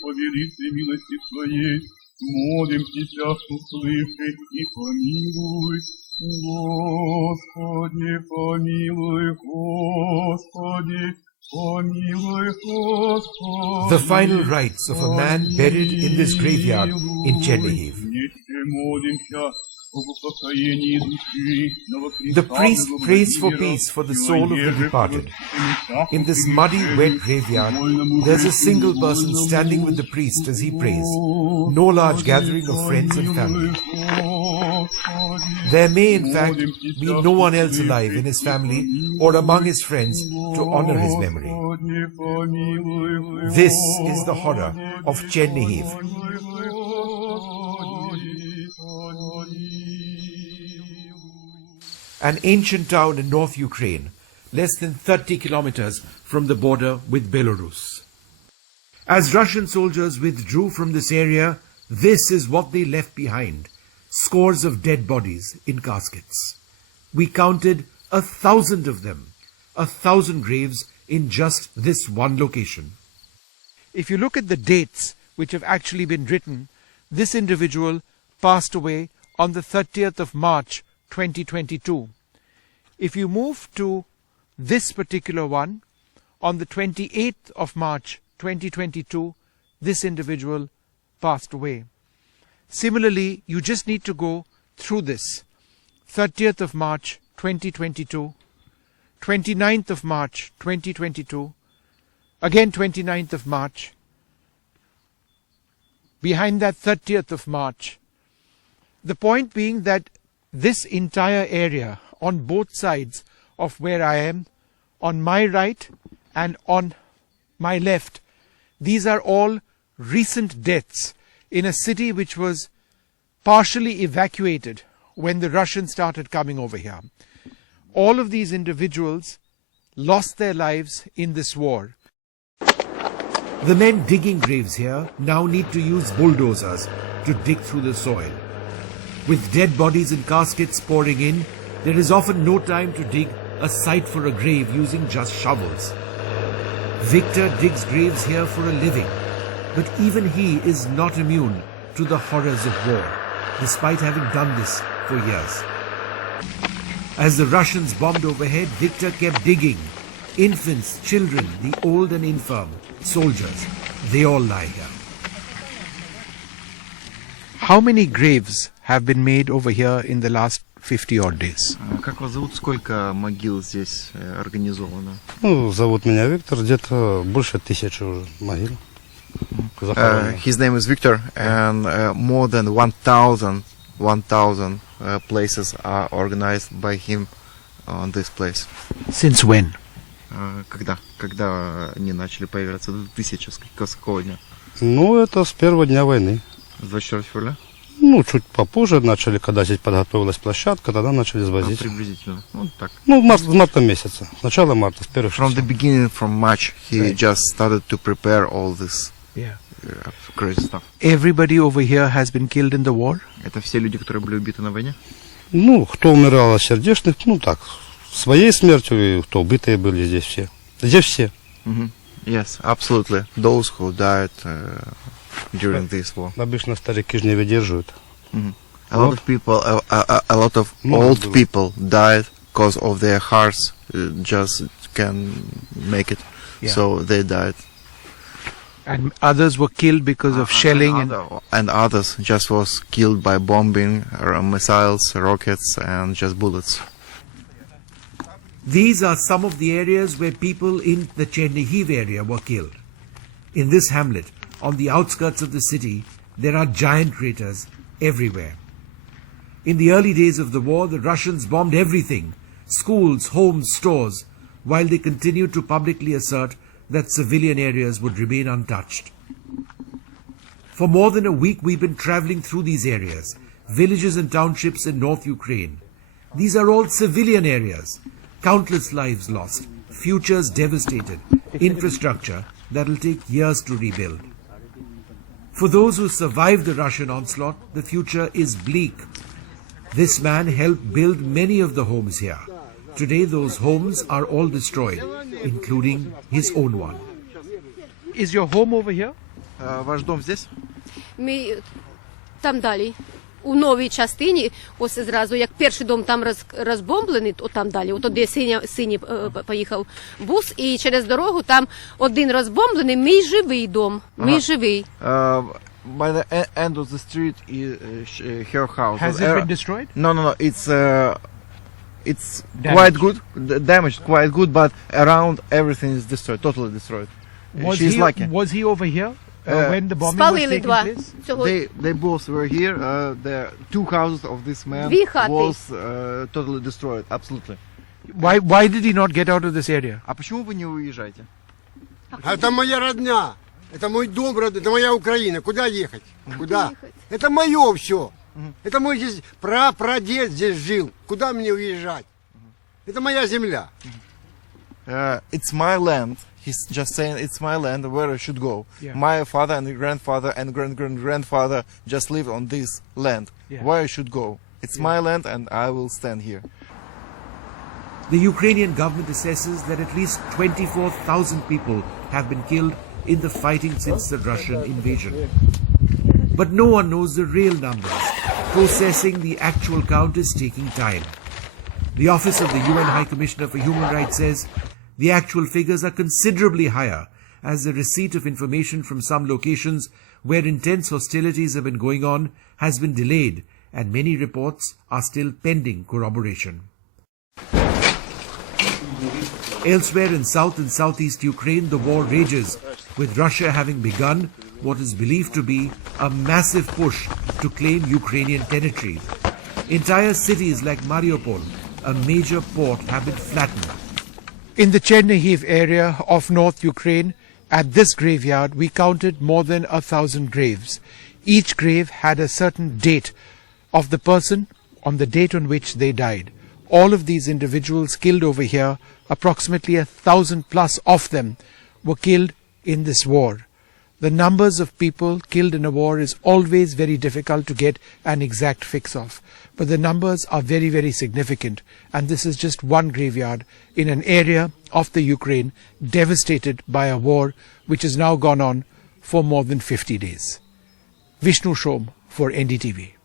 по великой милости Твоей, молим Тебя, услыши и помилуй. Господи, помилуй, Господи, помилуй, Господи. The final rites of a man buried in this graveyard in Chernihiv. The priest prays for peace for the soul of the departed. In this muddy, wet graveyard, there's a single person standing with the priest as he prays. No large gathering of friends and family. There may, in fact, be no one else alive in his family or among his friends to honor his memory. This is the horror of Chernihiv. An ancient town in North Ukraine, less than 30 kilometers from the border with Belarus. As Russian soldiers withdrew from this area, this is what they left behind. Scores of dead bodies in caskets. We counted 1,000 of them, 1,000 graves in just this one location. If you look at the dates which have actually been written, this individual passed away on the 30th of March 2022. If you move to this particular one, on the 28th of March 2022, this individual passed away. Similarly, you just need to go through this. 30th of March 2022, 29th of March 2022, again 29th of March, behind that 30th of March. The point being that this entire area on both sides of where I am, on my right and on my left, these are all recent deaths in a city which was partially evacuated when the Russians started coming over here. All of these individuals lost their lives in this war. The men digging graves here now need to use bulldozers to dig through the soil. With dead bodies and caskets pouring in, there is often no time to dig a site for a grave using just shovels. Victor digs graves here for a living, but even he is not immune to the horrors of war, despite having done this for years. As the Russians bombed overhead, Victor kept digging. Infants, children, the old and infirm, soldiers, they all lie here. How many graves have been made over here in the last 50 odd days? Как вас зовут? Сколько могил здесь организовано? Зовут меня Виктор, где-то больше 1000 уже могил. His name is Victor, and more than 1,000 places are organized by him on this place. Since when? Когда они начали появляться? 1000 с какого дня? Это с первого дня войны. С 24 февраля? Чуть попозже начали, когда здесь подготовилась площадка, тогда начали свозить. Приблизительно. Так. В марта месяца. С начала марта, с первых From the beginning, from March, he just started to prepare all this crazy stuff. Everybody over here has been killed in the war? Это все люди, которые были убиты на войне? Кто умирал от сердечных, своей смертью, и кто убитые были здесь все. Здесь все. Yes, absolutely. Those who died during this war. Обычно старики же не выдерживают. A lot of old people died because of their hearts just can make it. So they died. And others were killed because of shelling. And others just was killed by bombing, missiles, rockets, and just bullets. These are some of the areas where people in the Chernihiv area were killed. In this hamlet, on the outskirts of the city, there are giant craters everywhere. In the early days of the war, the Russians bombed everything, schools, homes, stores, while they continued to publicly assert that civilian areas would remain untouched. For more than a week, we've been traveling through these areas, villages and townships in North Ukraine. These are all civilian areas, countless lives lost, futures devastated, infrastructure that'll take years to rebuild. For those who survived the Russian onslaught, the future is bleak. This man helped build many of the homes here. Today, those homes are all destroyed, including his own one. Is your home over here? Ваш дом здесь? Ми там далі. У новій частині, ось зразу, як перший дом там розбомблений, то там далі, от де синій поїхав бус, і через дорогу там один розбомблений, мій живий дом, мій живий. By the end of the street is her house. Has it been destroyed? No. It's quite good, damaged quite good, but around everything is destroyed, totally destroyed. She's lucky. Was he over here when the bombing was Спалили taking два. place? They both were here. The two houses of this man Дві хати. was totally destroyed, absolutely. Why did he not get out of this area? А почему вы не уезжаете? Это моя родня, это мой дом, это моя Украина. Куда ехать? Куда? Это мое все. Это мой здесь прадед здесь жил. Куда мне уезжать? Это моя земля. It's my land. He's just saying it's my land where I should go. Yeah. My father and grandfather and grandfather just live on this land. Yeah. Where I should go? It's my land and I will stand here. The Ukrainian government assesses that at least 24,000 people have been killed in the fighting since the Russian invasion. But no one knows the real numbers. Processing the actual count is taking time. The Office of the UN High Commissioner for Human Rights says the actual figures are considerably higher, as the receipt of information from some locations where intense hostilities have been going on has been delayed, and many reports are still pending corroboration. Elsewhere in south and southeast Ukraine, the war rages, with Russia having begun what is believed to be a massive push to claim Ukrainian territory. Entire cities like Mariupol, a major port, have been flattened. In the Chernihiv area of North Ukraine, at this graveyard, we counted more than 1,000 graves. Each grave had a certain date of the person on the date on which they died. All of these individuals killed over here, approximately 1,000 plus of them, were killed in this war. The numbers of people killed in a war is always very difficult to get an exact fix of. But the numbers are very, very significant. And this is just one graveyard in an area of the Ukraine devastated by a war which has now gone on for more than 50 days. Vishnu Shom for NDTV.